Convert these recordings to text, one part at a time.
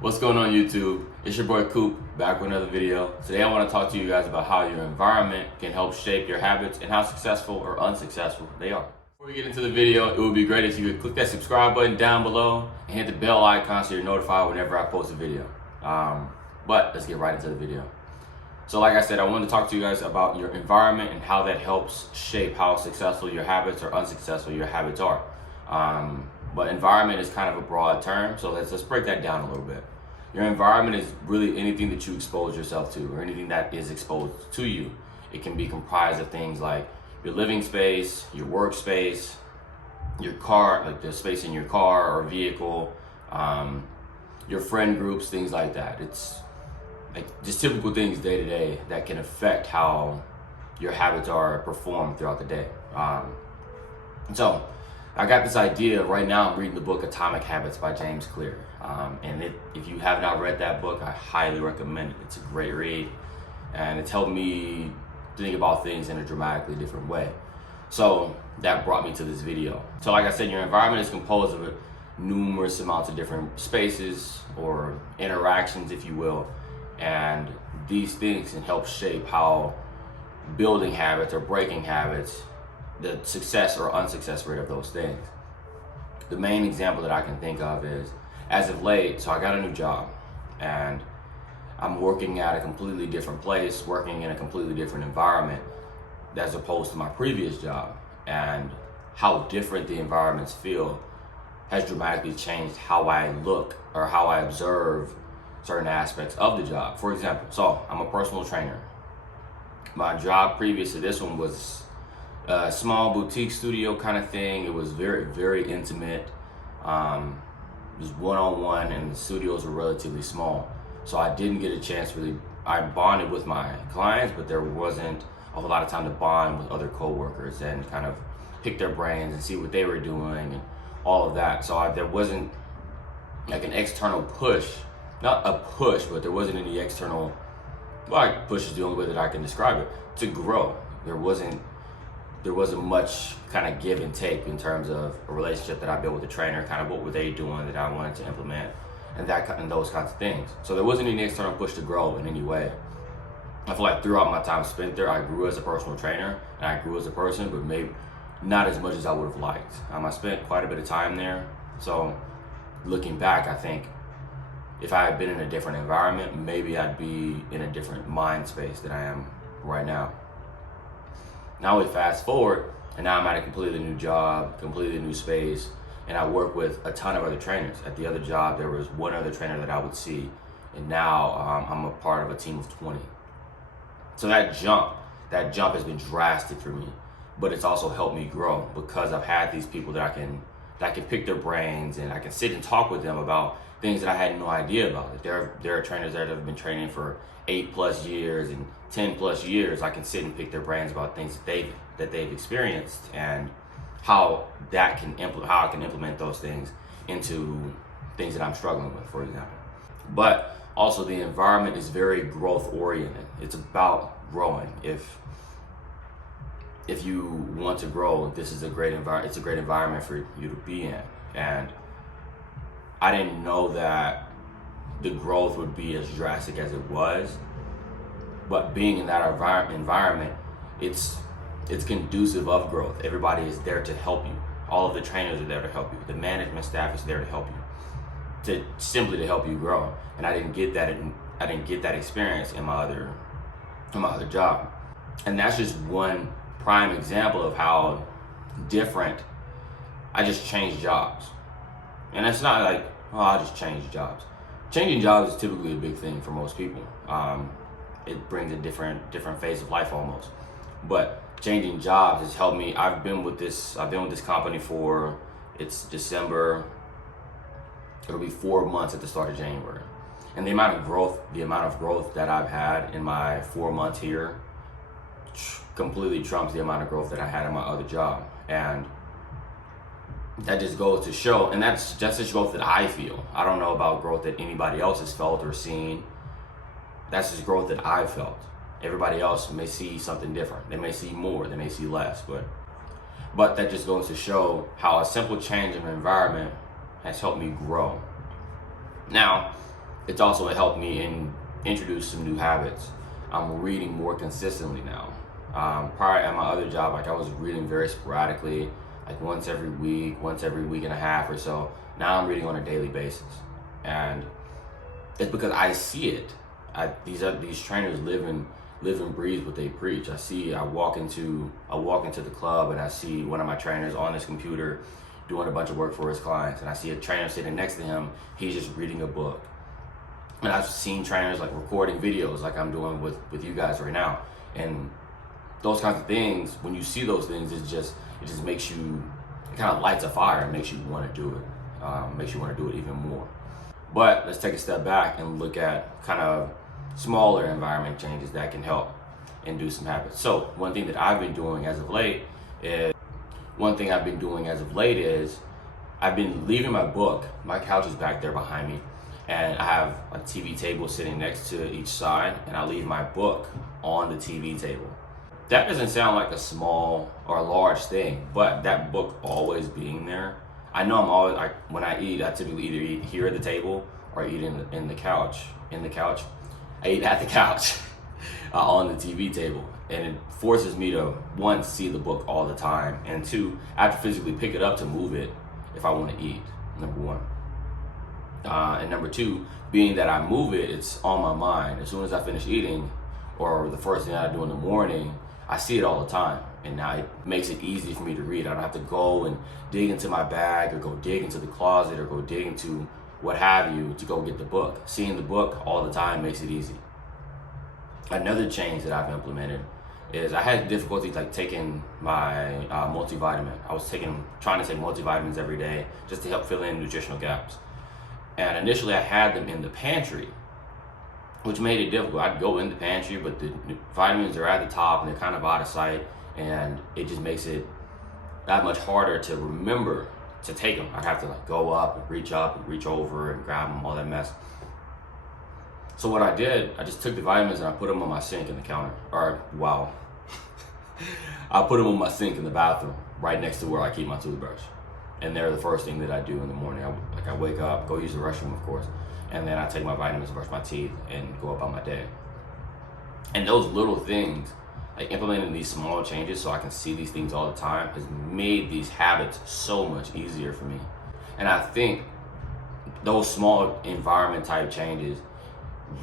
What's going on YouTube? It's your boy Coop, back with another video. Today I want to talk to you guys about how your environment can help shape your habits and how successful or unsuccessful they are. Before we get into the video, it would be great if you could click that subscribe button down below and hit the bell icon so you're notified whenever I post a video. But let's get right into the video. So like I said, I wanted to talk to you guys about your environment and how that helps shape how successful your habits or unsuccessful your habits are. But environment is kind of a broad term, so let's break that down a little bit. Your environment is really anything that you expose yourself to or anything that is exposed to you. It can be comprised of things like your living space, your workspace, your car, like the space in your car or vehicle, your friend groups, things like that. It's like just typical things day to day that can affect how your habits are performed throughout the day. So I got this idea. Right now I'm reading the book Atomic Habits by James Clear. If you have not read that book, I highly recommend it. It's a great read, and it's helped me think about things in a dramatically different way. So that brought me to this video. So like I said, your environment is composed of numerous amounts of different spaces or interactions, if you will, and these things can help shape how building habits or breaking habits, the success or unsuccess rate of those things. The main example that I can think of is, as of late, so I got a new job and I'm working at a completely different place, working in a completely different environment as opposed to my previous job. And how different the environments feel has dramatically changed how I look or how I observe certain aspects of the job. For example, so I'm a personal trainer. My job previous to this one was a small boutique studio kind of thing. It was very, very intimate. It was one-on-one, and the studios were relatively small. So I didn't get a chance really. I bonded with my clients, but there wasn't a whole lot of time to bond with other coworkers and kind of pick their brains and see what they were doing and all of that. So there wasn't like an external push, not a push, but there wasn't any external, well, push is the only way that I can describe it, to grow. There wasn't much kind of give and take in terms of a relationship that I built with the trainer, kind of what were they doing that I wanted to implement, and those kinds of things. So there wasn't any external push to grow in any way. I feel like throughout my time spent there, I grew as a personal trainer and I grew as a person, but maybe not as much as I would have liked. I spent quite a bit of time there. So looking back, I think if I had been in a different environment, maybe I'd be in a different mind space than I am right now. Now we fast forward, and now I'm at a completely new job, completely new space, and I work with a ton of other trainers. At the other job, there was one other trainer that I would see, and now I'm a part of a team of 20. So that jump has been drastic for me, but it's also helped me grow because I've had these people that I can pick their brains, and I can sit and talk with them about things that I had no idea about. Like there are trainers that have been training for 8+ years and 10+ years. I can sit and pick their brains about things that they've experienced and how I can implement those things into things that I'm struggling with, for example. But also the environment is very growth oriented. It's about growing. If you want to grow, this is a great environment. It's a great environment for you to be in. And I didn't know that the growth would be as drastic as it was, but being in that environment, it's conducive of growth. Everybody is there to help you. All of the trainers are there to help you. The management staff is there to help you, simply to help you grow. And I didn't get that experience in my other job. And that's just one prime example of how different. I just changed jobs. And it's not like, oh, I'll just change jobs. Changing jobs is typically a big thing for most people. It brings a different phase of life almost. But changing jobs has helped me. I've been with this company for, it's December. It'll be 4 months at the start of January. And the amount of growth that I've had in my 4 months here completely trumps the amount of growth that I had in my other job. And that just goes to show, and that's just growth that I feel. I don't know about growth that anybody else has felt or seen. That's just growth that I felt. Everybody else may see something different. They may see more, they may see less, but that just goes to show how a simple change in environment has helped me grow. Now, it's also helped me introduce some new habits. I'm reading more consistently now. Prior at my other job, like I was reading very sporadically, like once every week and a half or so. Now I'm reading on a daily basis, and it's because I see it. These trainers live and breathe what they preach. I walk into the club and I see one of my trainers on his computer doing a bunch of work for his clients, and I see a trainer sitting next to him. He's just reading a book. And I've seen trainers like recording videos like I'm doing with you guys right now. And those kinds of things, when you see those things, it just makes you, it kind of lights a fire and makes you want to do it. Makes you want to do it even more. But let's take a step back and look at kind of smaller environment changes that can help induce some habits. So one thing I've been doing as of late is I've been leaving my book. My couch is back there behind me, and I have a TV table sitting next to each side, and I leave my book on the TV table. That doesn't sound like a small or a large thing, but that book always being there, I know I'm always, when I eat, I typically either eat here at the table or eat in the couch. I eat at the couch on the TV table, and it forces me to, one, see the book all the time, and two, I have to physically pick it up to move it if I want to eat, number one. And number two, being that I move it, it's on my mind. As soon as I finish eating, or the first thing I do in the morning, I see it all the time. And now it makes it easy for me to read. I don't have to go and dig into my bag or go dig into the closet or go dig into what have you to go get the book. Seeing the book all the time makes it easy. Another change that I've implemented is I had difficulty like taking my multivitamin. I was trying to take multivitamins every day just to help fill in nutritional gaps. And initially I had them in the pantry, which made it difficult. I'd go in the pantry, but the vitamins are at the top and they're kind of out of sight, and it just makes it that much harder to remember to take them. I'd have to like go up and reach over and grab them, all that mess. So what I did, I just took the vitamins and I put them on my sink in the counter. I put them on my sink in the bathroom, right next to where I keep my toothbrush. And they're the first thing that I do in the morning. I wake up, go use the restroom, of course, and then I take my vitamins, brush my teeth, and go about my day. And those little things, like implementing these small changes so I can see these things all the time, has made these habits so much easier for me. And I think those small environment type changes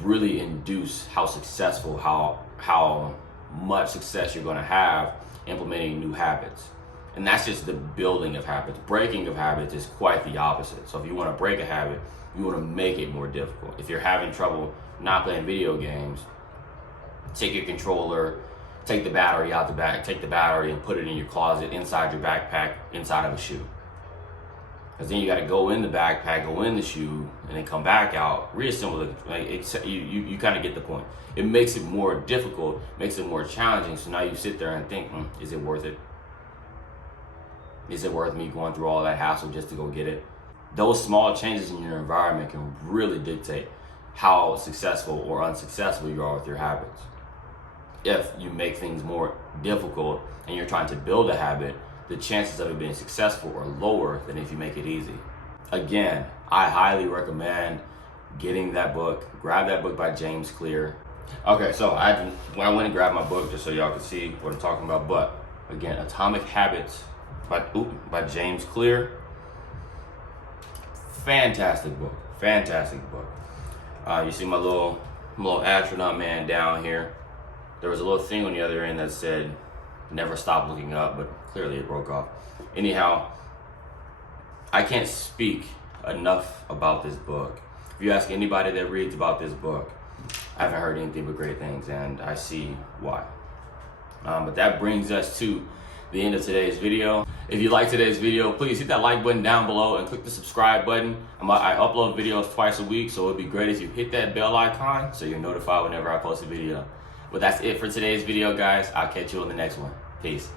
really induce how successful, how much success you're gonna have implementing new habits. And that's just the building of habits. Breaking of habits is quite the opposite. So if you want to break a habit, you want to make it more difficult. If you're having trouble not playing video games, take your controller, take the battery out the back, take the battery and put it in your closet, inside your backpack, inside of a shoe. Because then you got to go in the backpack, go in the shoe, and then come back out, reassemble it. You kind of get the point. It makes it more difficult, makes it more challenging. So now you sit there and think, is it worth it? Is it worth me going through all that hassle just to go get it? Those small changes in your environment can really dictate how successful or unsuccessful you are with your habits. If you make things more difficult and you're trying to build a habit, the chances of it being successful are lower than if you make it easy. Again, I highly recommend getting that book. Grab that book by James Clear. Okay, so I went and grabbed my book just so y'all can see what I'm talking about. But again, Atomic Habits by James Clear. Fantastic book. You see my little astronaut man down here. There was a little thing on the other end that said, "Never stop looking up," but clearly it broke off. Anyhow, I can't speak enough about this book. If you ask anybody that reads about this book, I haven't heard anything but great things, and I see why. But that brings us to the end of today's video. If you like today's video, please hit that like button down below and click the subscribe button. I upload videos twice a week, so it'd be great if you hit that bell icon so you're notified whenever I post a video. But that's it for today's video, guys. I'll catch you on the next one. Peace.